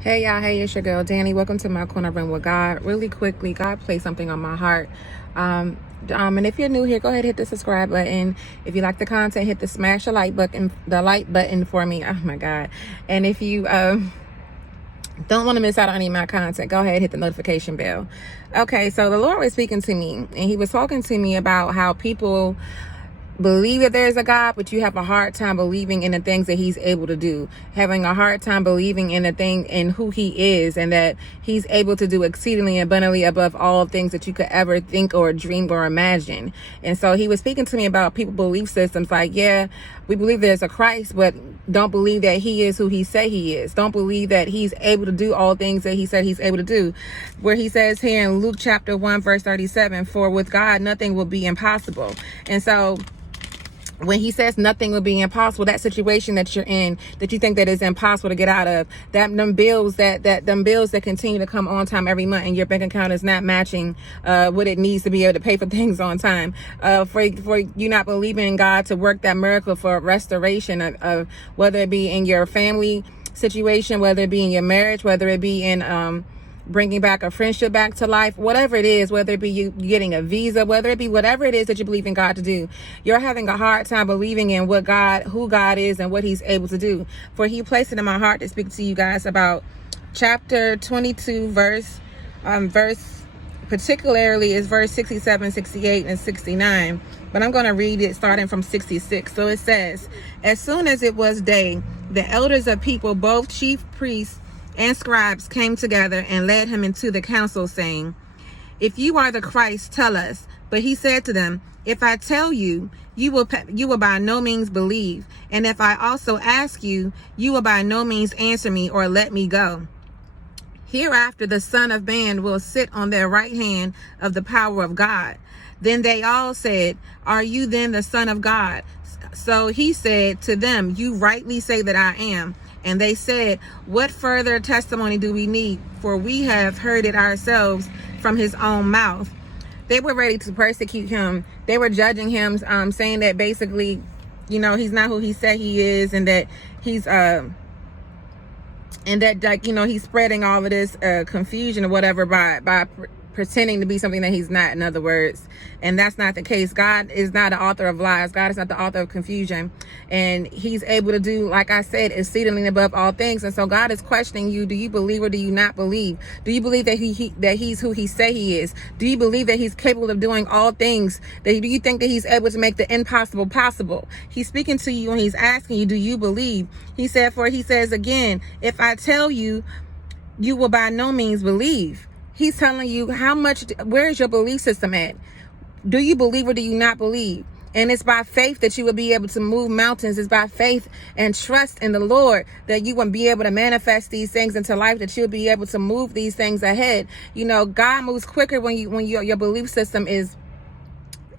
Hey y'all, hey, it's your girl Dani. Welcome to my corner room with God. Really quickly, God placed something on my heart. And if you're new here, go ahead and hit the subscribe button. If you like the content, hit smash the like button for me. Oh my God. And if you don't want to miss out on any of my content, go ahead and hit the notification bell. Okay, so the Lord was speaking to me, and he was talking to me about how people believe that there's a God, but you have a hard time believing in the things that he's able to do, having a hard time believing in who he is, and that he's able to do exceedingly abundantly above all things that you could ever think or dream or imagine. And so he was speaking to me about people belief systems like, yeah, we believe there's a Christ, but don't believe that he is who he say he is. Don't believe that he's able to do all things that he said he's able to do. Where he says here in Luke chapter 1 verse 37, for with God nothing will be impossible. And so when he says nothing will be impossible, that situation that you're in, that you think that is impossible to get out of, them bills that continue to come on time every month, and your bank account is not matching what it needs to be able to pay for things on time, for you not believing in God to work that miracle for restoration of whether it be in your family situation, whether it be in your marriage, whether it be in bringing back a friendship back to life, whatever it is, whether it be you getting a visa, whether it be whatever it is that you believe in God to do, you're having a hard time believing in who God is and what he's able to do. For he placed it in my heart to speak to you guys about chapter 22 verse particularly is verse 67, 68, and 69. But I'm going to read it starting from 66. So it says, as soon as it was day, the elders of people, both chief priests and scribes, came together and led him into the council, saying, if you are the Christ, tell us. But he said to them, if I tell you, you will by no means believe. And if I also ask you, you will by no means answer me or let me go. Hereafter the Son of Man will sit on the right hand of the power of God. Then they all said, are you then the Son of God? So he said to them, you rightly say that I am. And they said, what further testimony do we need? For we have heard it ourselves from his own mouth. They were ready to persecute him. They were judging him, saying that basically, he's not who he said he is, and that he's he's spreading all of this confusion or whatever by pretending to be something that he's not, in other words. And that's not the case. God is not the author of lies. God is not the author of confusion. And he's able to do, like I said, exceedingly above all things. And so God is questioning you. Do you believe or do you not believe? Do you believe that he's who he say he is? Do you believe that he's capable of doing all things? Do you think that he's able to make the impossible possible? He's speaking to you and he's asking you, do you believe? He says again, if I tell you, you will by no means believe. He's telling you where is your belief system at? Do you believe or do you not believe? And it's by faith that you will be able to move mountains. It's by faith and trust in the Lord that you will be able to manifest these things into life, that you'll be able to move these things ahead. God moves quicker when your belief system is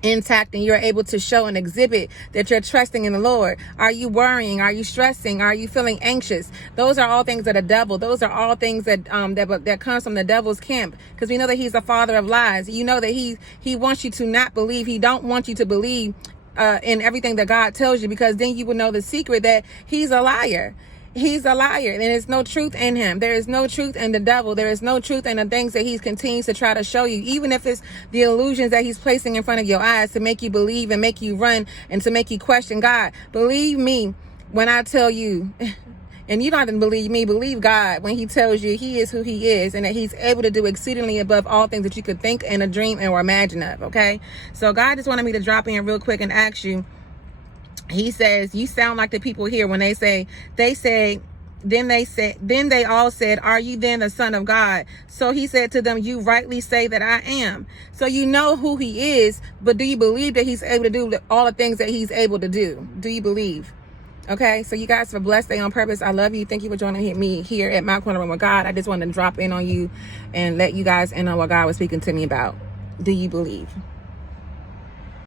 intact and you're able to show and exhibit that you're trusting in the Lord. Are you worrying? Are you stressing? Are you feeling anxious? Those are all things that are devil. Those are all things that that comes from the devil's camp, because we know that he's a father of lies. You know that he wants you to not believe. He don't want you to believe in everything that God tells you, because then you will know the secret that he's a liar. He's a liar, and there's no truth in him. There is no truth in the devil. There is no truth in the things that he continues to try to show you, even if it's the illusions that he's placing in front of your eyes to make you believe and make you run and to make you question God. Believe me when I tell you, and you don't have to believe me, believe God when he tells you he is who he is, and that he's able to do exceedingly above all things that you could think and a dream or imagine of. Okay, so God just wanted me to drop in real quick and ask you. He says, you sound like the people here when they say, then they all said, are you then the Son of God? So he said to them, you rightly say that I am. So you know who he is, but do you believe that he's able to do all the things that he's able to do? Do you believe? Okay, so you guys have a blessed day on purpose. I love you. Thank you for joining me here at my corner room with God. I just wanted to drop in on you and let you guys in on what God was speaking to me about. Do you believe?